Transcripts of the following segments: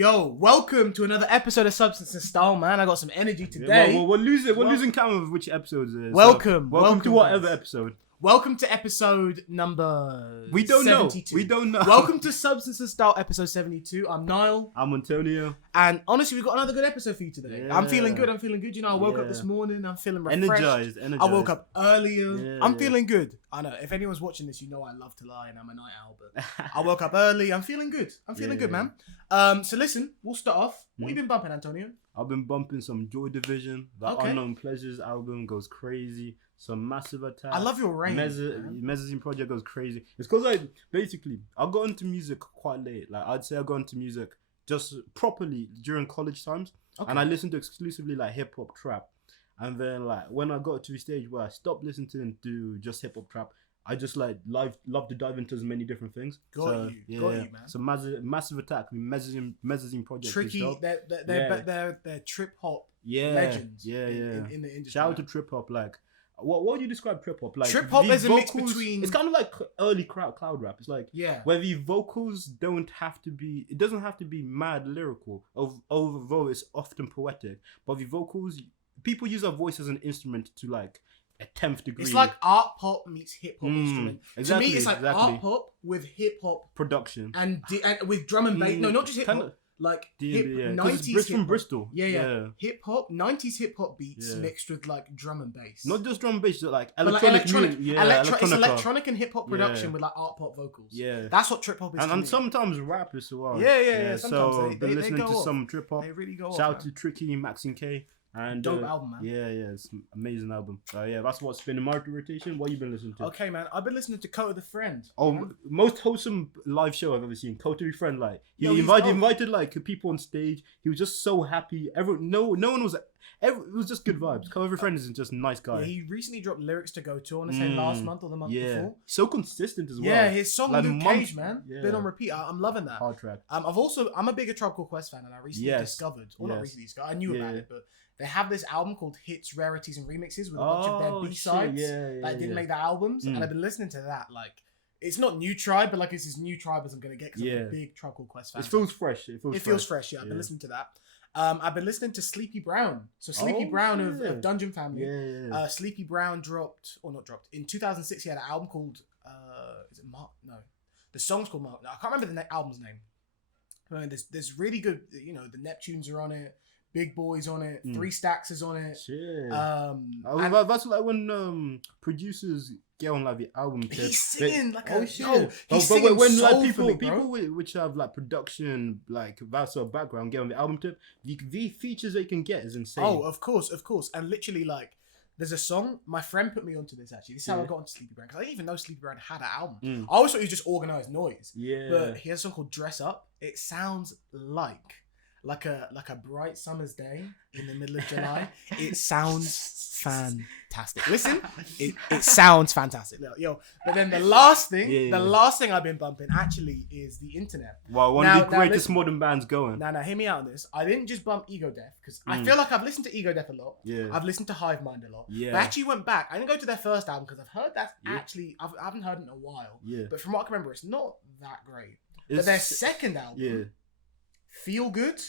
Yo, welcome to another episode of Substance and Style, man. I got some energy today. We're losing count of which episodes it is. Welcome to whatever episode. Welcome to episode number We don't 72. know. We don't know. Welcome to Substance and Style episode 72. I'm Niall. I'm Antonio. And honestly, we've got another good episode for you today. Yeah. I'm feeling good. You know, I woke up this morning. I'm feeling refreshed. Energized. I woke up earlier. Yeah. I'm feeling good. I know. If anyone's watching this, you know I love to lie and I'm a night owl. But I woke up early. I'm feeling good. Good, man. So listen, we'll start off. What you been bumping, Antonio? I've been bumping some Joy Division. The Unknown Pleasures album goes crazy. Some Massive Attack. I love your range. Mezzanine Project goes crazy. It's because I got into music quite late. Like I'd say I got into music just properly during college times, and I listened to exclusively like hip hop trap. And then like when I got to a stage where I stopped listening to just hip hop trap, I just love to dive into as many different things. Got you, man. So Massive Attack, Mezzanine Project. Tricky. They're trip hop legends. In the industry. Shout out to trip hop. Like, what would you describe trip hop? Like trip hop is a mix between. It's kind of like early cloud rap. It's like where the vocals doesn't have to be mad lyrical, although it's often poetic. But the vocals, people use their voice as an instrument to like a 10th degree. It's like art pop meets hip hop instrument. Exactly, to me, it's like art pop with hip hop production and with drum and bass. No, not just hip hop. Like hip 90s from Bristol. Hip hop, 90s hip hop beats mixed with like drum and bass. Not just drum and bass, but like electronic. It's electronic and hip hop production with like art pop vocals. Yeah, that's what trip hop is. And sometimes rap as well. Yeah. So sometimes been listening to some trip hop. They really go. Shout out to Tricky, Maxine K. And dope album, man. Yeah, it's an amazing album. That's what's been in my rotation. What you been listening to? Okay, man, I've been listening to Coat of the Friend. Most wholesome live show I've ever seen. Coat of the Friend, like he invited like people on stage. He was just so happy. It was just good vibes. Coat of the Friend is just a nice guy. Yeah, he recently dropped lyrics to go to. I want to say last month or the month before. So consistent as well. Yeah, his song like Luke Cage, man, been on repeat. I'm loving that. Hard track. I'm a bigger Tribe Called Quest fan, and I recently discovered, not recently discovered, I knew about it, but they have this album called Hits, Rarities, and Remixes with a bunch of their B-sides that didn't make the albums. And I've been listening to that. Like, it's not new Tribe, but like it's as new Tribe as I'm going to get because I'm a big Tribe Called Quest fan. It feels fresh. It feels fresh, I've been listening to that. I've been listening to Sleepy Brown. So Sleepy Brown of Dungeon Family. Sleepy Brown in 2006 he had an album called, is it Mark? No. The song's called Mark. No, I can't remember the album's name. I mean, there's really good, the Neptunes are on it. Big Boy's on it. 3 Stacks is on it. Shit. That's like when producers get on like the album. He's singing people which have like production like that sort of background get on the album tip. The features they can get is insane. Oh, of course, and literally like. There's a song, my friend put me onto this actually. This is how I got onto Sleepy Brown, because I didn't even know Sleepy Brown had an album. I always thought he was just organised noise. Yeah. But he has a song called Dress Up. It sounds like a bright summer's day in the middle of July. It sounds fantastic. Listen, it sounds fantastic. Yo, but then the last thing I've been bumping actually is the internet. Wow, one of the greatest modern bands going. Now, hear me out on this. I didn't just bump Ego Death because I feel like I've listened to Ego Death a lot. Yeah. I've listened to Hive Mind a lot. Yeah. But I actually went back. I didn't go to their first album because I've heard that's actually I haven't heard it in a while. Yeah. But from what I can remember, it's not that great. But their second album. Feel Good,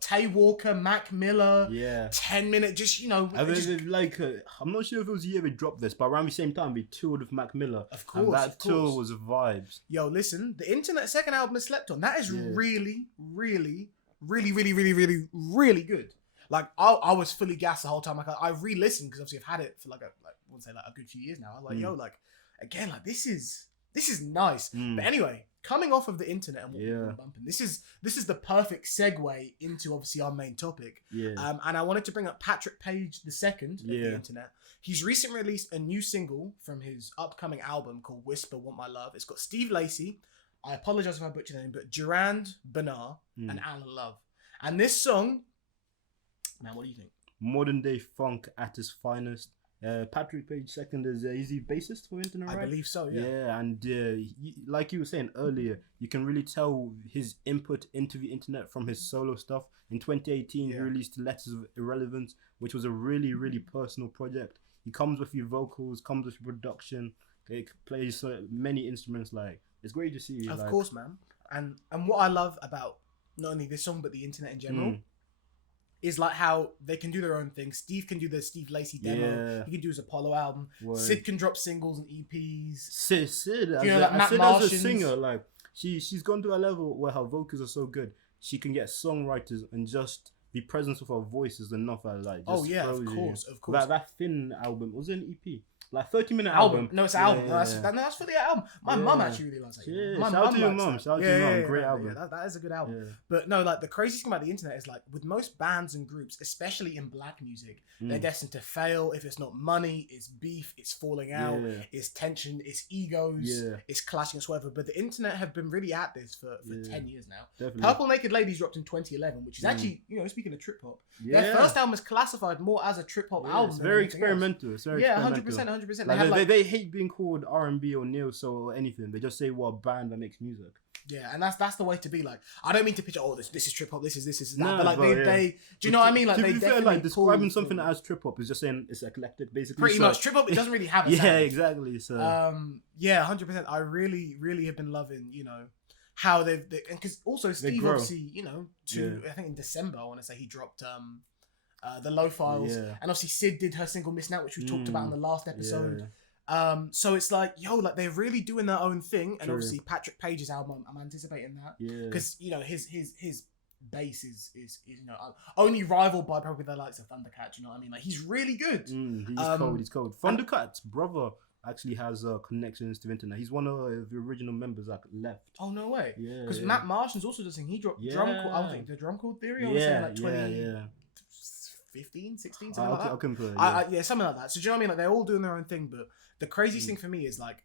Tay Walker, Mac Miller, 10 Minute, I'm not sure if it was the year we dropped this, but around the same time we toured with Mac Miller. Of course, and that tour was vibes. Yo, listen, the internet second album is slept on. That is really, really, really, really, really, really, really good. Like I was fully gassed the whole time. Like I re-listened because obviously I've had it for like a good few years now. I was like, yo, like again, like this is nice. But anyway. Coming off of the internet and what we're bumping, this is the perfect segue into obviously our main topic. Yeah. And I wanted to bring up Patrick Page II of the internet. He's recently released a new single from his upcoming album called Whisper Want My Love. It's got Steve Lacy, I apologize if I butchered the name, but Durand Bernard and Alan Love. And this song, man, what do you think? Modern day funk at its finest. Patrick Page II is he bassist for internet, right? I believe so, yeah. Yeah, and like you were saying earlier, you can really tell his input into the internet from his solo stuff. In 2018, he released Letters of Irrelevance, which was a really, really personal project. He comes with your vocals, comes with production. He plays so many instruments. Like, it's great to see. Of course, man. And what I love about not only this song but the internet in general. Is like how they can do their own thing. Steve can do the Steve Lacy demo. Yeah. He can do his Apollo album. Word. Sid can drop singles and EPs. Sid, You know, like Matt Sid as a Martians. singer, like she's gone to a level where her vocals are so good, she can get songwriters and just the presence of her voice is enough. Like, just of course. That Thin album was it an EP, like 30-minute album. album. No, it's an album. No, that's for the album. My mum actually really likes it. Yeah, My shout out to your likes mum. that. Shout out to your mum. Great album. Yeah, that is a good album. Yeah. But no, like the craziest thing about the internet is like with most bands and groups, especially in black music, they're destined to fail if it's not money, it's beef, it's falling out, it's tension, it's egos, it's clashing and whatever. But the internet have been really at this for 10 years now. Definitely. Purple Naked Ladies dropped in 2011, which is actually, you know, speaking of trip hop, their first album is classified more as a trip hop album. It's very experimental. It's very 100%. Like, they hate being called R&B or neo soul or anything. They just say what a band that makes music. Yeah, and that's the way to be. Like, I don't mean to picture, this is trip hop, this is that. No, but like they do you know what I mean? Like, to they be fair, definitely like describing something as trip hop is just saying it's eclectic, basically. Pretty much trip hop. It doesn't really have a sound. Yeah, exactly. So 100%. I really have been loving, you know, how they've because also Steve obviously, you know, I think in December I want to say he dropped the Low Files, and obviously Sid did her single Miss Now, which we talked about in the last episode. So it's like, like they're really doing their own thing, and obviously Patrick Page's album, I'm anticipating that because you know his bass is you know only rivaled by probably the likes of Thundercat. You know what I mean? Like he's really good. He's cold. Thundercat's brother actually has connections to the internet. He's one of the original members that left. Oh no way! Yeah, because Matt Martians also does sing. He dropped drum. I think the Drum Chord Theory. I was saying like 2015, 16, something like that. Something like that. So do you know what I mean? Like they're all doing their own thing, but the craziest thing for me is like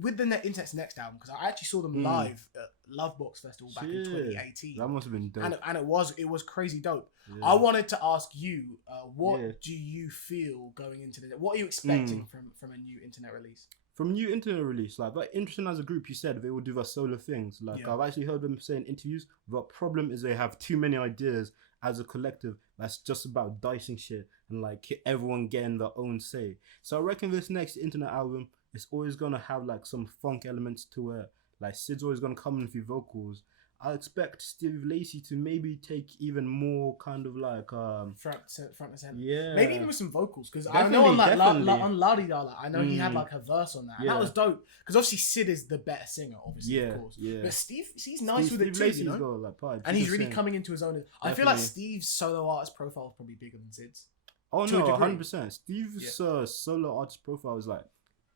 with the Internet's next album, because I actually saw them live at Lovebox Festival back in 2018. That must have been dope. And it was crazy dope. I wanted to ask you, what do you feel going into what are you expecting from a new internet release? From new internet release, like interesting as a group, you said they will do their solo things. Like I've actually heard them say in interviews, the problem is they have too many ideas as a collective. That's just about dicing shit and like everyone getting their own say. So I reckon this next internet album is always gonna have like some funk elements to it. Like Sid's always gonna come in with his vocals. I expect Steve Lacy to maybe take even more kind of like front and center. Yeah, maybe even with some vocals, because I know on like on La Di Da, I know he had like a verse on that, and that was dope. Because obviously Sid is the better singer, obviously, of course. Yeah. But he's nice with it too, you know. Like, and he's really coming into his own. I feel like Steve's solo artist profile is probably bigger than Sid's. Oh no, 100%. Steve's solo artist profile is like,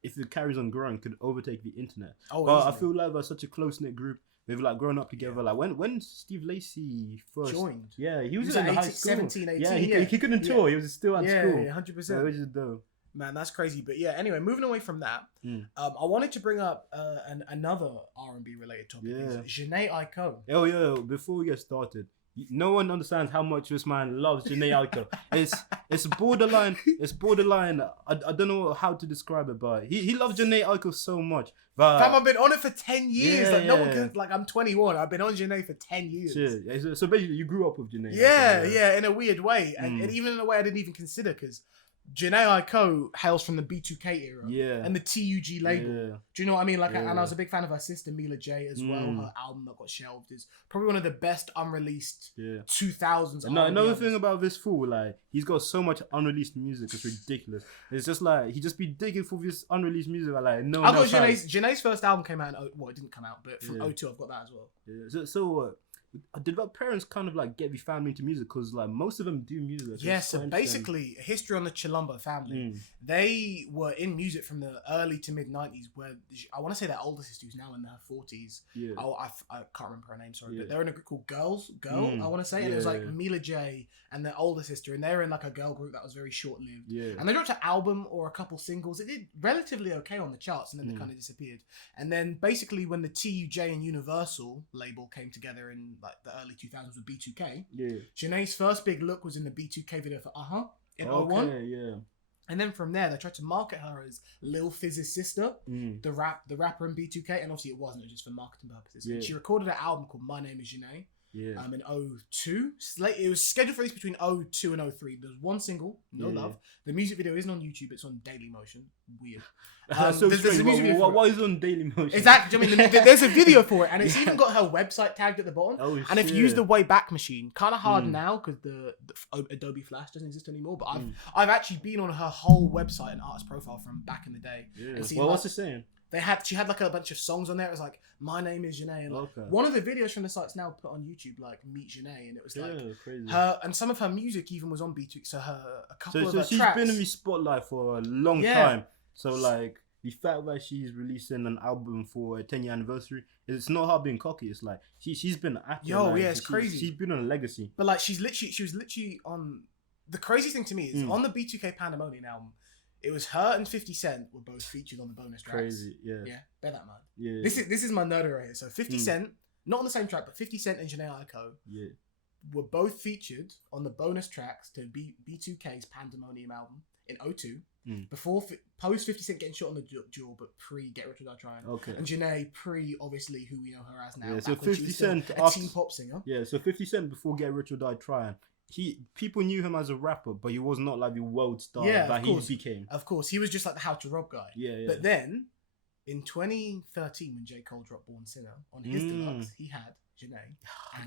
if it carries on growing, could overtake the internet. But I feel like they're such a close knit group. They've like grown up together. Like when Steve Lacy first joined, he was in high school. 17, 18. He couldn't tour. He was still at school. Yeah, 100%. Which is dope. Man, that's crazy. But yeah, anyway, moving away from that, I wanted to bring up another R&B related topic. Jhene Aiko. Oh yeah, before we get started, no one understands how much this man loves Jhene Aiko. It's borderline. It's borderline. I don't know how to describe it, but he loves Jhene Aiko so much. But I've been on it for 10 years. No one can. Like I'm 21. I've been on Jhene for 10 years. Shit. So basically, you grew up with Jhene. Yeah, in a weird way, and even in a way I didn't even consider, because Jhene Aiko hails from the B2K era, and the TUG label. Do you know what I mean? Like, and I was a big fan of her sister Mila J as well. Her album that got shelved is probably one of the best unreleased 2000s. Another thing about this fool, like, he's got so much unreleased music, it's ridiculous. It's just like he just be digging for this unreleased music. Like, no. I got Jhene's first album came out in it didn't come out, but from 02 I've got that as well. Yeah. So did our parents kind of like get the family into music? Because like most of them do music. So basically, history on the Chilumba family. They were in music from the early to mid 90s, where I want to say their older sister, who's now in her 40s. I can't remember her name, sorry, but they're in a group called Girl, I want to say, and it was like Mila J and their older sister, and they were in like a girl group that was very short-lived. And they dropped an album or a couple singles. It did relatively okay on the charts, and then they kind of disappeared. And then basically when the TUJ and Universal label came together in like the early 2000s with B2K, Jhene's first big look was in the B2K video for in 01. And then from there, they tried to market her as Lil Fizz's sister, the rapper in B2K, and obviously it wasn't. It was just for marketing purposes. And she recorded an album called My Name Is Jhene, Yeah. In 02. It was scheduled for release between 02 and 03. There's one single, No Love. The music video isn't on YouTube, it's on Dailymotion. Weird. So there's a music video what is on Dailymotion? Exactly. I mean, there's a video for it, and it's even got her website tagged at the bottom. Oh, and if you use the Wayback Machine, kind of hard Mm. now because the Adobe Flash doesn't exist anymore. But I've actually been on her whole website and artist profile from back in the day. Yeah. And seen, Well, like, what's it saying? she had like a bunch of songs on there. It was like, my name is Jhene, and like, one of the videos from the site's now put on YouTube, like Meet Jhene, and it was like crazy. her, and some of her music even was on B2. So a couple of her she's tracks. been in the spotlight for a long time. So like the fact that she's releasing an album for a 10-year anniversary, it's not her being cocky. It's like she's been acting. Yo, like, it's crazy. She's been on a legacy. But like she was literally on. The craziest thing to me is on the B2K Pandemonium album, it was her and 50 Cent were both featured on the bonus tracks. Crazy, yeah. Yeah, bear that in mind. Yeah. This is my nerder right here. So 50 Cent, not on the same track, but 50 Cent and Jhene Aiko were both featured on the bonus tracks to B2K's Pandemonium album in 02. Before post 50 Cent getting shot on the jaw, but pre Get Rich or Die Trying. Okay. And Jhene pre obviously who we know her as now. Yeah, so 50 Cent a teen pop singer. Yeah, so 50 Cent before Get Rich or Die Trying, people knew him as a rapper, but he was not like the world star that he became. Of course, he was just like the How to Rob guy. Yeah. But then in 2013, when J. Cole dropped Born Sinner on his deluxe, he had Jhene.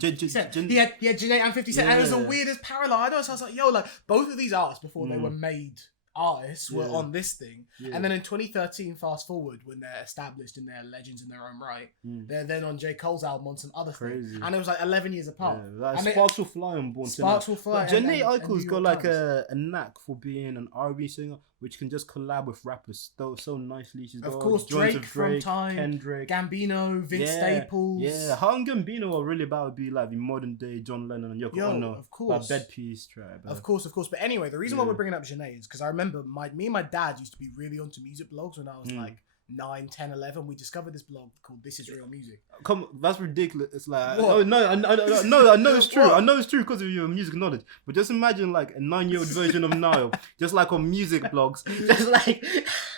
He had Jhene and 50 Cent, and it was the weirdest parallel. So I was like, yo, like both of these artists before they were made artists were on this thing, and then in 2013, fast forward when they're established and they're legends in their own right, they're then on J. Cole's album on some other thing, and it was like 11 years apart. Like Sparks will Fly on Born Sinner. Sparks will Fly. Jhene Aiko's got like a knack for being an R&B singer, which can just collab with rappers so nicely. She's got of course Drake from Time, Kendrick, Gambino, Vince Staples. Yeah, her and Gambino are really about to be like the modern day John Lennon and Yoko Ono. Of course, Bed Peace track. Of course. But anyway, the reason why we're bringing up Jhene is because I remember me and my dad used to be really onto music blogs when I was like 9, 10, 11. We discovered this blog called This Is Real Music. Come, that's ridiculous. It's like, what? I know it's true. I know it's true because of your music knowledge. But just imagine like a 9-year-old version of Niall, just like on music blogs, just like.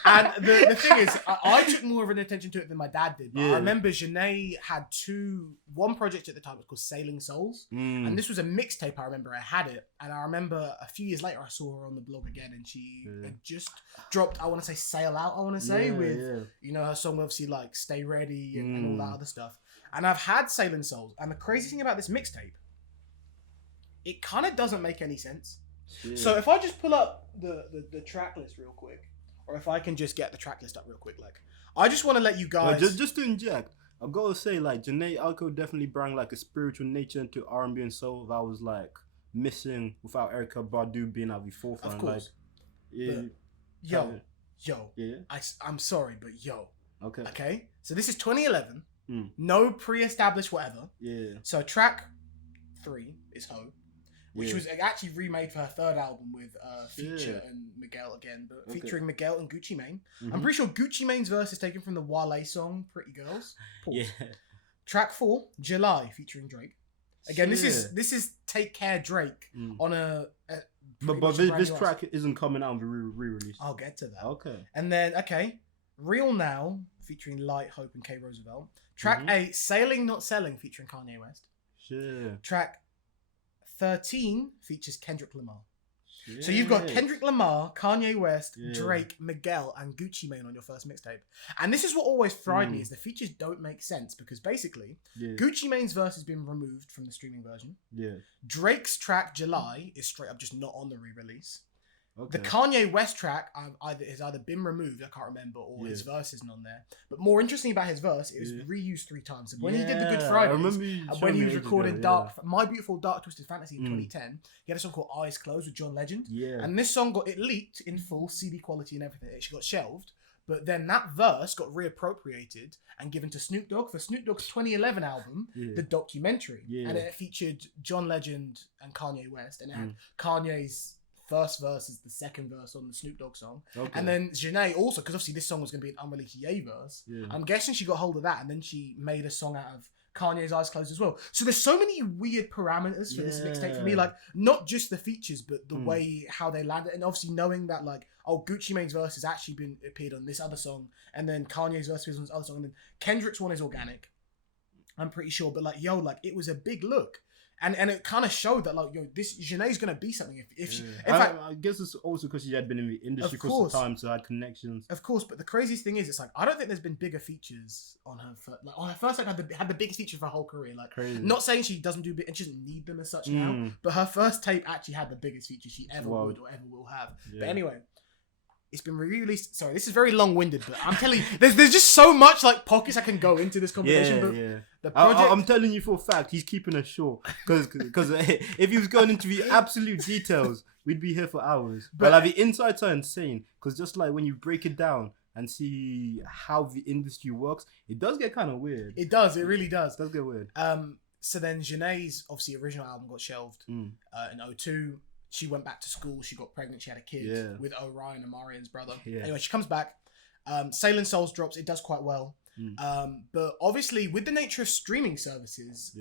And the thing is, I took more of an attention to it than my dad did. But I remember Jhene had one project at the time. It was called Sailing Souls, and this was a mixtape. I remember I had it, and I remember a few years later I saw her on the blog again, and she had just dropped. I want to say Sail Out. I want to say with her song obviously like Stay Ready and all that other stuff. And I've had Sailing Souls, and the crazy thing about this mixtape, it kind of doesn't make any sense. So if I just pull up the track list real quick. Or if I can just get the track list up real quick, like I just want to let you guys. Just to inject, I've got to say, like Jhene Aiko definitely brought like a spiritual nature into R&B and soul that was like missing without Erykah Badu being at the forefront. Of course. Like, I'm sorry, but Okay. So this is 2011. No pre-established whatever. Yeah. So track 3 is Ho. Which was actually remade for her third album with Feature and Miguel again, but featuring Miguel and Gucci Mane. I'm pretty sure Gucci Mane's verse is taken from the Wale song Pretty Girls. Pause. Yeah. Track 4, July, featuring Drake. Again, this is Take Care Drake on but this track isn't coming out on the re-release. I'll get to that. Okay. And then Real Now, featuring Light, Hope and K Roosevelt. Track 8, Sailing Not Selling, featuring Kanye West. Sure. Track 13 features Kendrick Lamar. Shit. So you've got Kendrick Lamar, Kanye West, Drake, Miguel, and Gucci Mane on your first mixtape. And this is what always fried me, is the features don't make sense because basically Gucci Mane's verse has been removed from the streaming version. Yeah. Drake's track July is straight up just not on the re-release. Okay. The Kanye West track has either been removed, I can't remember, or his verse isn't on there. But more interesting about his verse, it was reused 3 times. So when he did the Good Fridays, when he was recording My Beautiful Dark Twisted Fantasy in 2010, he had a song called Eyes Closed with John Legend. Yeah. And this song got leaked in full CD quality and everything. It got shelved. But then that verse got reappropriated and given to Snoop Dogg for Snoop Dogg's 2011 album, The Documentary. Yeah. And it featured John Legend and Kanye West. And it had Kanye's first verse is the second verse on the Snoop Dogg song. Okay. And then Jhene also, because obviously this song was going to be an unreleased Ye verse, I'm guessing she got hold of that and then she made a song out of Kanye's Eyes Closed as well. So there's so many weird parameters for this mixtape for me, like not just the features, but the way how they landed. And obviously knowing that like, Gucci Mane's verse has actually appeared on this other song, and then Kanye's verse was on this other song, and then Kendrick's one is organic. I'm pretty sure. But like, yo, like it was a big look. And it kind of showed that like, yo, this Jhene's gonna be something if she, in fact, I guess it's also because she had been in the industry for some time, so I had connections. Of course, but the craziest thing is, it's like I don't think there's been bigger features on her. On her first, like had the biggest features of her whole career. Like, crazy. Not saying she doesn't do big and she doesn't need them as such now, but her first tape actually had the biggest features she ever would or ever will have. Yeah. But anyway. It's been re-released. Sorry, this is very long-winded, but I'm telling you, there's just so much like pockets I can go into this conversation. But the project, I'm telling you for a fact, he's keeping us short because if he was going into the absolute details, we'd be here for hours. But like the insights are insane because just like when you break it down and see how the industry works, it does get kind of weird. It does. It really does. It does get weird. So then Jhene's obviously original album got shelved in 2002. She went back to school. She got pregnant. She had a kid with Orion and Marian's brother. Yeah. Anyway, she comes back. Sailing Souls drops. It does quite well. But obviously, with the nature of streaming services,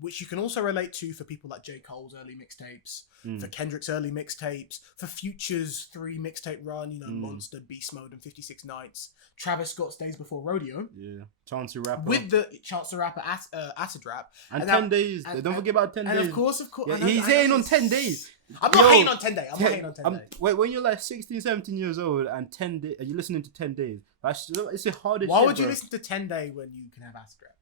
which you can also relate to for people like J. Cole's early mixtapes, for Kendrick's early mixtapes, for Future's 3 mixtape run, Monster, Beast Mode, and 56 Nights, Travis Scott's Days Before Rodeo. Yeah. Chance the Rapper. With the Chance the Rapper Acid Rap. And 10 days. Don't forget about 10 days. And of course. Yeah, he's hating on 10 days. I'm not hating on 10 days. I'm not hating on 10 days. Wait, when you're like 16, 17 years old and 10 days, you're listening to 10 days. It's the hardest. Why would you listen to 10 Day when you can have acid rap?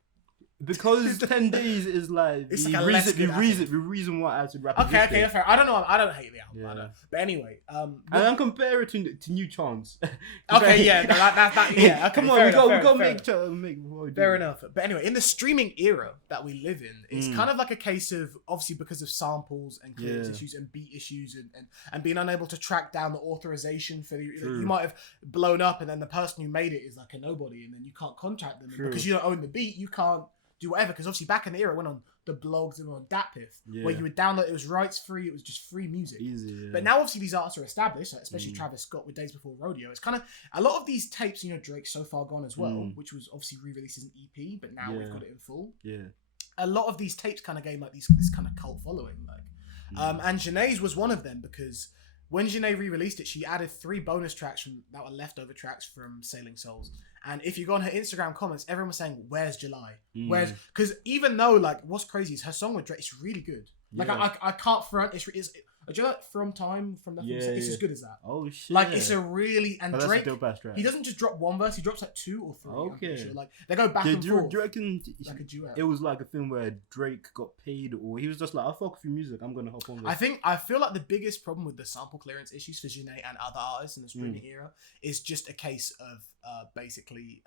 Because 10 days is like the reason why acid rap. Okay, fair. I don't know. I don't hate the album. Yeah. I don't. But anyway, and I'm comparing it to New Chance. Okay, yeah, no, that yeah. Okay, come on, we got make. Fair enough. But anyway, in the streaming era that we live in, it's kind of like a case of obviously because of samples and clearance issues and beat issues and being unable to track down the authorization for the. You might have blown up and then the person who made it is like a nobody and then you can't contact them because you don't own the beat. You can't do whatever because obviously back in the era it went on the blogs and on DatPiff where you would download, it was rights free, it was just free music. Easy, But now obviously these artists are established, like especially Travis Scott with Days Before Rodeo. It's kind of a lot of these tapes, Drake's So Far Gone as well, which was obviously re-released as an EP, but now we've got it in full. Yeah. A lot of these tapes kind of gained like this kind of cult following, and Jhene's was one of them because when Jhene re-released it, she added 3 bonus tracks that were leftover tracks from Sailing Souls. And if you go on her Instagram comments, everyone was saying, "Where's July?" Where's because even though like what's crazy is her song with Drake is really good. Like I can't front. It's do you like From Time from Nothing? It's as good as that. Oh shit! Like it's a really Drake. That's a dope-ass track. He doesn't just drop one verse; he drops like 2 or 3. Okay. Sure. Like they go back and forth. Do you reckon like a duet? It was like a thing where Drake got paid, or he was just like, "I fuck with your music. I'm gonna hop on this." I feel like the biggest problem with the sample clearance issues for Jhene and other artists in the streaming era is just a case of basically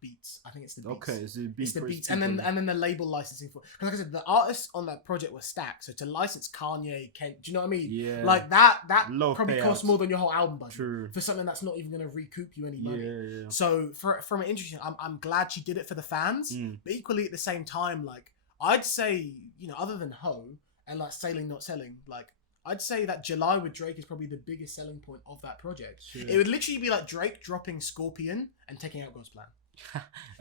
beats. I think it's the beats. Okay, it's the beats, and then the label licensing for. Because like I said, the artists on that project were stacked. So to license Kanye, do you know what I mean? Yeah. Like that Low probably payouts. costs more than your whole album budget. True. For something that's not even going to recoup you any money. Yeah. So from an interesting, I'm glad she did it for the fans. But equally at the same time, like I'd say, other than Ho and like Sailing Not Selling, like. I'd say that July with Drake is probably the biggest selling point of that project. Sure. It would literally be like Drake dropping Scorpion and taking out God's Plan.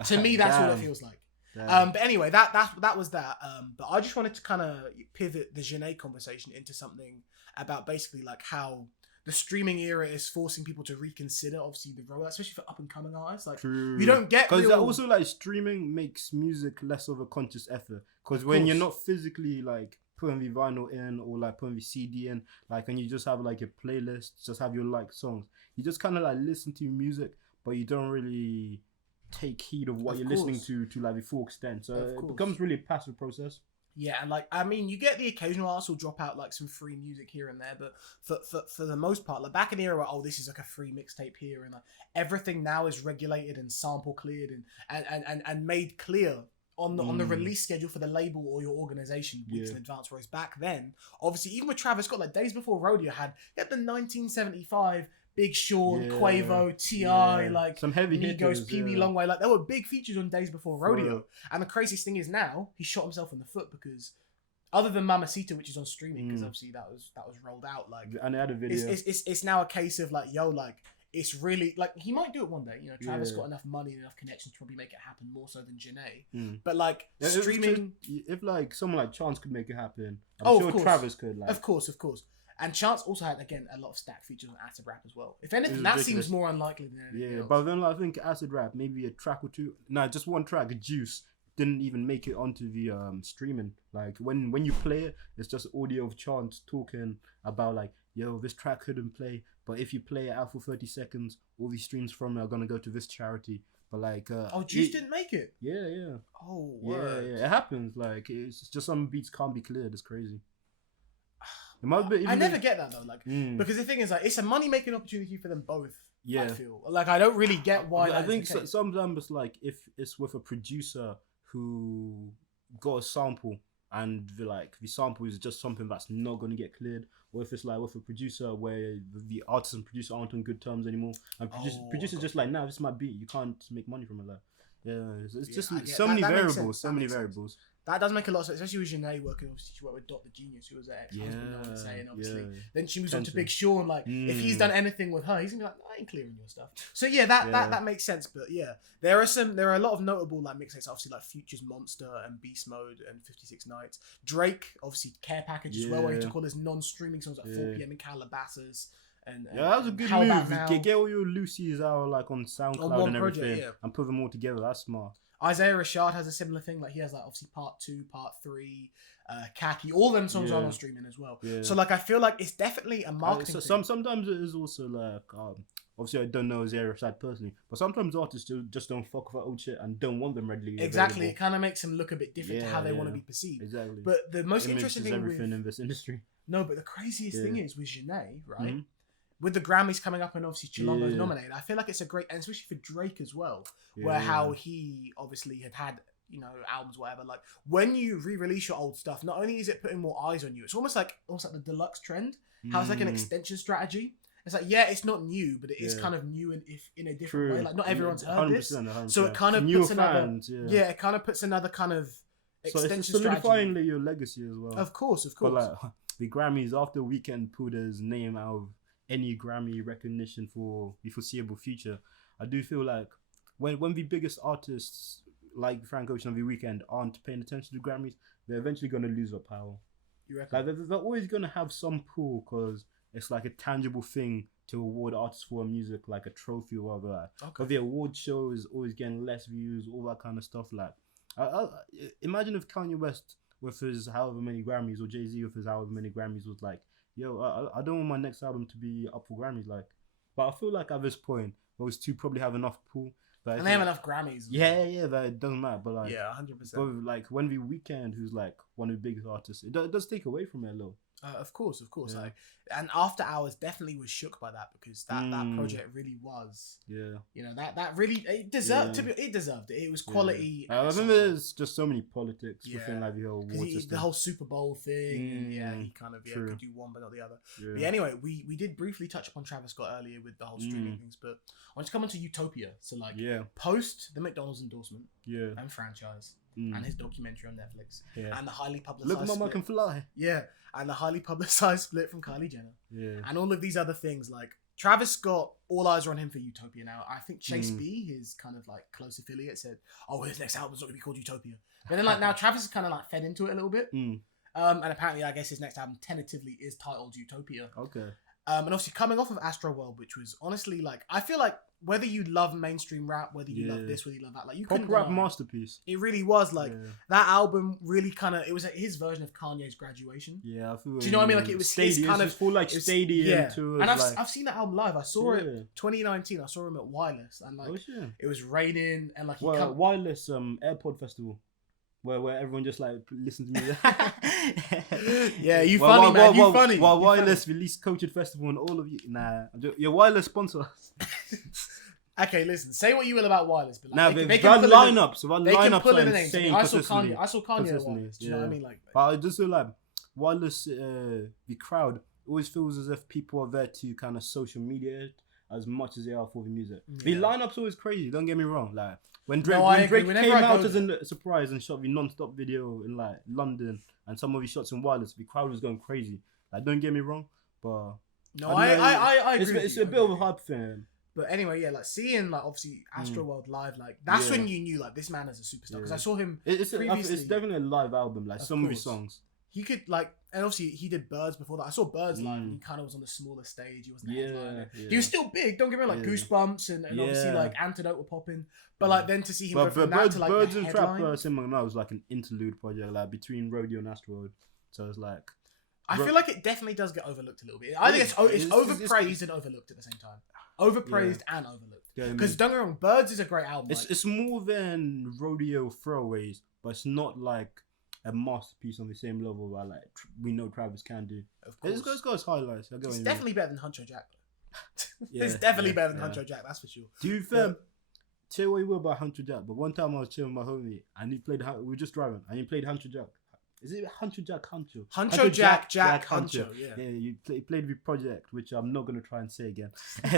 To me, that's what it feels like. But anyway, that was that. But I just wanted to kind of pivot the Jhene conversation into something about basically like how the streaming era is forcing people to reconsider, obviously, the role, especially for up and coming artists. Like, you don't get because also like streaming makes music less of a conscious effort. Because when you're not physically like putting the vinyl in or like putting the CD in, like, and you just have like a playlist, just have your like songs. You just kind of like listen to music, but you don't really take heed of what you're listening to like the full extent. So it becomes really a passive process. Yeah, and like I mean, you get the occasional artist will drop out like some free music here and there, but for the most part, like back in the era, this is like a free mixtape here, and like everything now is regulated and sample cleared and made clear on the release schedule for the label or your organization weeks in advance. Whereas back then, obviously, even with Travis Scott, like Days Before Rodeo had the 1975 Big Sean, Quavo, T.I., like some heavy Migos, Pee Wee Longway, like there were big features on Days Before Rodeo. And the craziest thing is now he shot himself in the foot because other than Mamacita, which is on streaming, because obviously that was rolled out, like, and they had a video. It's now a case of like, it's really like he might do it one day. Travis got enough money and enough connections to probably make it happen more so than Jhene. But like streaming, if like someone like Chance could make it happen, I'm sure Travis could. Like, of course. And Chance also had again a lot of stack features on Acid Rap as well. If anything, that seems more unlikely than anything else. But then I think Acid Rap maybe a track or two. No, just one track, Juice. didn't even make it onto the streaming. Like when you play it, it's just audio of chants talking about like, yo, this track couldn't play, but if you play it out for 30 seconds, all these streams from it are gonna go to this charity. But like, Juice didn't make it. Yeah. Oh, word. Yeah. It happens. Like, it's just some beats can't be cleared. It's crazy. It might be, I never get that though, like, because the thing is, like, it's a money making opportunity for them both. I feel like I don't really get why. I think sometimes it's like if it's with a producer who got a sample and the sample is just something that's not going to get cleared, or if it's like with a producer where the artist and producer aren't on good terms anymore, and producer's just like, nah, this is my beat, you can't make money from it. Like, it's just so many variables. That does make a lot of sense, especially with Jhene working. Obviously, she worked with Dr. Genius, who was her ex-husband, I would say, and obviously, then she moves on to Big Sean. Like, if he's done anything with her, he's gonna be like, I ain't clearing your stuff. So that makes sense. But yeah, there are a lot of notable like mixtapes, obviously like Future's Monster and Beast Mode and 56 Nights. Drake, obviously Care Package as well, where he took all his non-streaming songs like 4 PM in Calabasas. And that was a good move. Get all your Lucy's out like on SoundCloud and everything, and put them all together. That's smart. Isaiah Rashad has a similar thing. Like, he has like obviously part 2, part 3, Khaki. All them songs are on streaming as well. Yeah. So like, I feel like it's definitely a marketing thing. Sometimes it is also like, obviously I don't know Isaiah Rashad personally, but sometimes artists just don't fuck with old shit and don't want them readily Exactly. available. It kind of makes them look a bit different to how they want to be perceived. Exactly. But the most interesting thing everything in this industry. No, but the craziest thing is with Jhene, right? Mm-hmm. With the Grammys coming up and obviously Chilongo's nominated, I feel like it's a great, and especially for Drake as well, where how he obviously had albums, whatever. Like, when you re-release your old stuff, not only is it putting more eyes on you, it's almost like the deluxe trend. How it's like an extension strategy. It's like, it's not new, but it is kind of new in a different way. Like, not everyone's heard this, 100%. So it kind of puts another, it kind of puts another kind of extension strategy. So it's solidifying your legacy as well. Of course. But like, the Grammys, after Weeknd pulled his name out of any Grammy recognition for the foreseeable future, I do feel like when the biggest artists like Frank Ocean and The Weeknd aren't paying attention to Grammys, they're eventually going to lose their power. You reckon? Like, they're always going to have some pull because it's like a tangible thing to award artists for music, like a trophy or whatever. But the award show is always getting less views, all that kind of stuff. Like, imagine if Kanye West with his however many Grammys, or Jay-Z with his however many Grammys, was like, yo, I don't want my next album to be up for Grammys. Like, but I feel like at this point, those two probably have enough pull. And they have enough Grammys. Yeah, that it doesn't matter. But like, 100%. But like, when The Weeknd, who's like one of the biggest artists, it does take away from it a little. Of course. Yeah. Like, and After Hours definitely was shook by that, because that project really was. Yeah. That really, it deserved to be. It deserved it. It was quality. I remember there's just so many politics within like the whole award system. The whole Super Bowl thing, and he kind of could do one but not the other. But anyway, we did briefly touch upon Travis Scott earlier with the whole streaming things, but I want to come on to Utopia. So like, post the McDonald's endorsement, and franchise. And his documentary on Netflix, and the highly publicized. Look, Mama can fly. And the highly publicized split from Kylie Jenner, and all of these other things. Like, Travis Scott, all eyes are on him for Utopia now. I think Chase B, his kind of like close affiliate, said, "Oh, his next album's not gonna be called Utopia." But then like now Travis is kind of like fed into it a little bit, and apparently I guess his next album tentatively is titled Utopia. And obviously coming off of Astroworld, which was honestly like, I feel like whether you love mainstream rap, whether you love this, whether you love that, like, you couldn't rap masterpiece. It really was like that album. Really kind of, it was his version of Kanye's Graduation. I feel. Do you know what I mean? Like, it was his kind of full like stadium tours. And I've seen that album live. I saw it 2019. I saw him at Wireless, and like it was raining, and like Wireless AirPod Festival. Where everyone just like listens to music. You funny, man. You funny. While Wireless released Cultured Festival, and all of you, your Wireless sponsor us. Okay, listen. Say what you will about Wireless, but like, they can lineups. They can pull in the names. I saw Kanye at Wireless. Do you know what I mean? Like, but I just feel like Wireless, the crowd always feels as if people are there to kind of social media it as much as they are for the music. The lineup's always crazy. Don't get me wrong. Like, when Drake came out as a surprise and shot the non-stop video in like London and some of his shots in Wireless, the crowd was going crazy. Like, don't get me wrong, but I agree. It's a bit of a hype thing. But anyway, like, seeing like obviously Astroworld live, like that's when you knew like this man is a superstar, because I saw him previously. It's definitely a live album. Like, some of his songs, he could like and obviously he did Birds before that. I saw Birds live, and he kind of was on the smaller stage. He wasn't the headliner. He was still big. Don't get me wrong, like Goosebumps and obviously like Antidote were popping. But like then to see him go from that to like Birds the and headline. Trap Simon was like an interlude project, like between Rodeo and Astroworld. So it's like. I feel like it definitely does get overlooked a little bit. I think it's overpraised and overlooked at the same time. Overpraised and overlooked. Because don't get me wrong, Birds is a great album. It's more than Rodeo throwaways, but it's not like a masterpiece on the same level where like we know Travis can do. Of course. It's got its highlights. It's definitely better than Huncho Jack. It's definitely better than Huncho Jack, that's for sure. Do you tell you what you will about Huncho Jack, but one time I was chilling with my homie and he played, we were just driving and he played Huncho Jack. Is it Huncho Jack Huncho? Huncho Jack Huncho. Yeah, he played with Project, which I'm not gonna try and say again.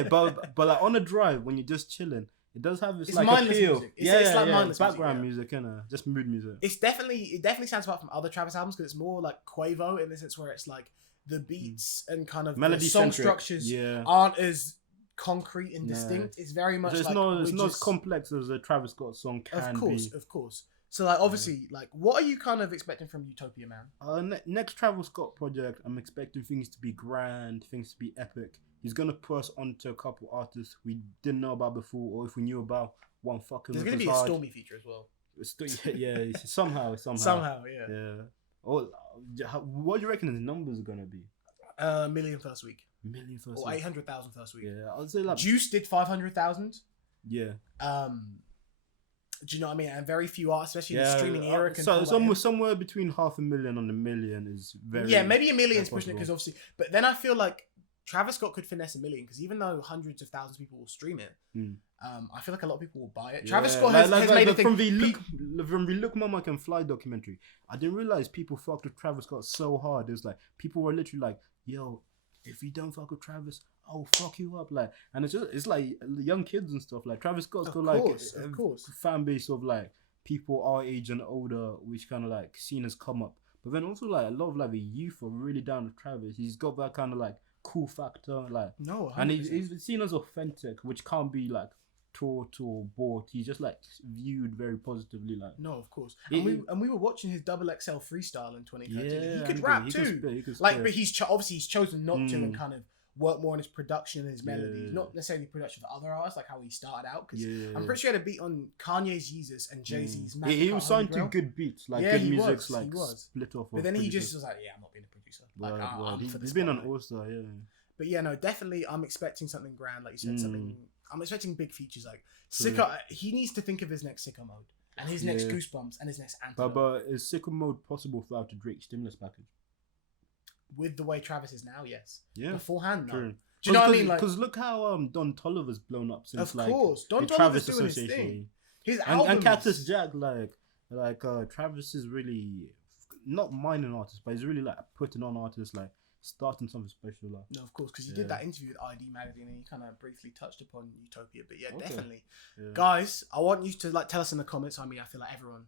but like on a drive when you're just chilling, it does have it's like mindless appeal. Music. It's like mindless background music, just mood music. It definitely stands apart from other Travis albums because it's more like Quavo in the sense where it's like the beats and kind of melody song structures aren't as concrete and distinct. It's very much it's not as complex as a Travis Scott song can be. Of course. So like obviously like what are you kind of expecting from Utopia, man? Next Travis Scott project, I'm expecting things to be grand, things to be epic. He's gonna put us onto a couple artists we didn't know about before, or if we knew about, one fucking. There's gonna be a Stormy feature as well. Somehow. Yeah. Or what do you reckon his numbers are gonna be? Million first week. Or 800,000 first week. Yeah, I'd say like Juice did 500,000. Yeah. Do you know what I mean? And very few artists, especially in the streaming era, can. So it's almost somewhere between 500,000 and 1 million is very. Yeah, maybe 1 million's pushing it because obviously, but then I feel like Travis Scott could finesse 1 million because even though hundreds of thousands of people will stream it, I feel like a lot of people will buy it. Travis Scott has made a thing. From the Look Mama Can Fly documentary, I didn't realize people fucked with Travis Scott so hard. It was like people were literally like, "Yo, if you don't fuck with Travis, I'll fuck you up." Like, and it's like young kids and stuff. Like Travis Scott's got like a fan base of like people our age and older, which kind of like seen as come up. But then also like a lot of like the youth are really down with Travis. He's got that kind of like cool factor, like 100%. And he's seen as authentic, which can't be like taught or bought. He's just like viewed very positively. Like of course. And we were watching his XXL freestyle in 2013. He could rap too. But he's obviously he's chosen not to and kind of work more on his production and his melodies, not necessarily production for other artists, like how he started out. Because I'm pretty sure he had a beat on Kanye's Jesus and Jay-Z's. He was signed to good beats, like good music, like split off. But then he just was like, "Yeah, I'm not being a producer." Like, he's been an all-star, But yeah, no, definitely, I'm expecting something grand, like you said, something. I'm expecting big features, like Sicko. He needs to think of his next Sicko mode and his next Goosebumps and his next Antidote. But is Sicko mode possible without a Drake stimulus package? With the way Travis is now, yes. Yeah. Beforehand, no. True. Do you know what I mean? Because look how Don Toliver's blown up since of course. Don Toliver's doing his thing. His album and Cactus Jack, like Travis is really not mining artists, but he's really like putting on artists, like starting something special. Like. No, of course, because he did that interview with ID Magazine and he kind of briefly touched upon Utopia. But definitely. Yeah. Guys, I want you to like tell us in the comments. I mean, I feel like everyone,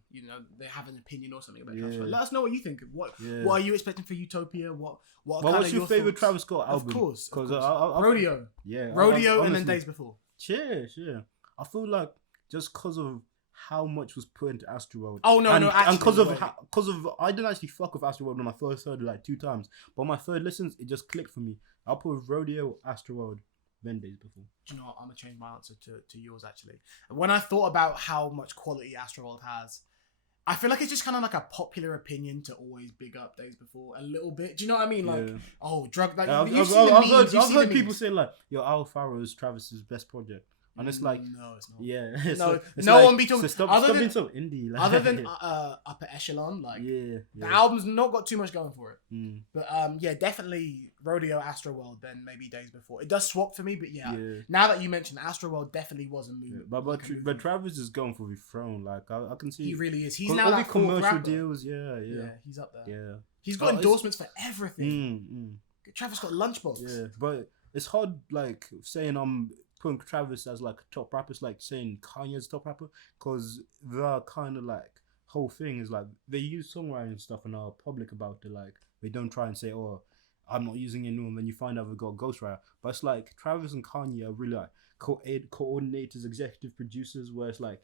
they have an opinion or something about Travis. Let us know what you think. What are you expecting for Utopia? What's your favorite Travis Scott album? Of course. Because Rodeo. Yeah. Rodeo and then Days Before. Yeah. I feel like just because of how much was put into Astroworld. Oh no, actually, and because of I didn't actually fuck with Astroworld when I first heard it like 2 times, but on my third listens it just clicked for me. I'll put Rodeo, Astroworld, then Days Before. Do you know what? I'm gonna change my answer to yours actually. When I thought about how much quality Astroworld has, I feel like it's just kind of like a popular opinion to always big up Days Before a little bit. Do you know what I mean? Like, drug. Like, I've heard people say like, "Yo, Al Farrow is Travis's best project." And it's like, no, it's not. Yeah, no one be talking. So stop being so indie. Like. Other than Upper Echelon, like the album's not got too much going for it. But definitely Rodeo, Astroworld, then maybe Days Before. It does swap for me, but now that you mentioned Astroworld, definitely was a move. But Travis is going for the throne. Like I can see he really is. He's now all the commercial rapper. deals. Yeah, he's up there. Yeah, he's got endorsements for everything. Travis got Lunchbox. Yeah, but it's hard like saying putting Travis as like a top rapper. It's like saying Kanye's top rapper, because the kind of like whole thing is like they use songwriting stuff and are public about it. Like they don't try and say, "Oh, I'm not using it," and then you find out they got a ghostwriter. But it's like Travis and Kanye are really like coordinators, executive producers, where it's like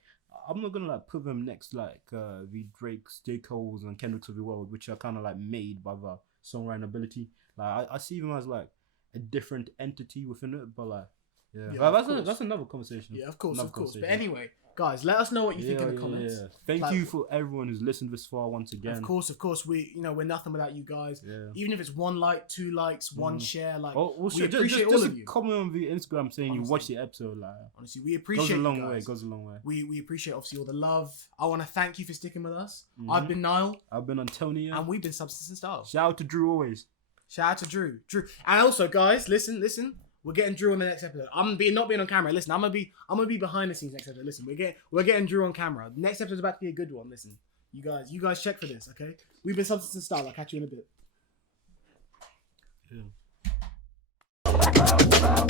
I'm not gonna like put them next like the Drake's, J. Cole's, and Kendrick's of the world, which are kind of like made by the songwriting ability. Like I see him as like a different entity within it, but like Yeah, but that's another conversation. Yeah, of course. Another But conversation. anyway, guys, let us know what you think in the comments. Yeah. Thank you for everyone who's listened this far once again. Of course, we're nothing without you guys. Yeah. Even if it's 1 like, 2 likes, 1 share, like Also, we appreciate all just of you. comment on the Instagram saying you watched the episode. Like Honestly, we appreciate goes a long you way. guys. Goes a long way. We appreciate obviously all the love. I want to thank you for sticking with us. I've been Niall. I've been Antonio. And we've been Substance and Style. Shout out to Drew always. Shout out to Drew. And also, guys, listen. We're getting Drew on the next episode. Not being on camera. Listen, I'm gonna be behind the scenes next episode. Listen, we're getting Drew on camera. The next episode's about to be a good one. Listen, you guys check for this, okay? We've been Substance and Style. I'll catch you in a bit. Yeah.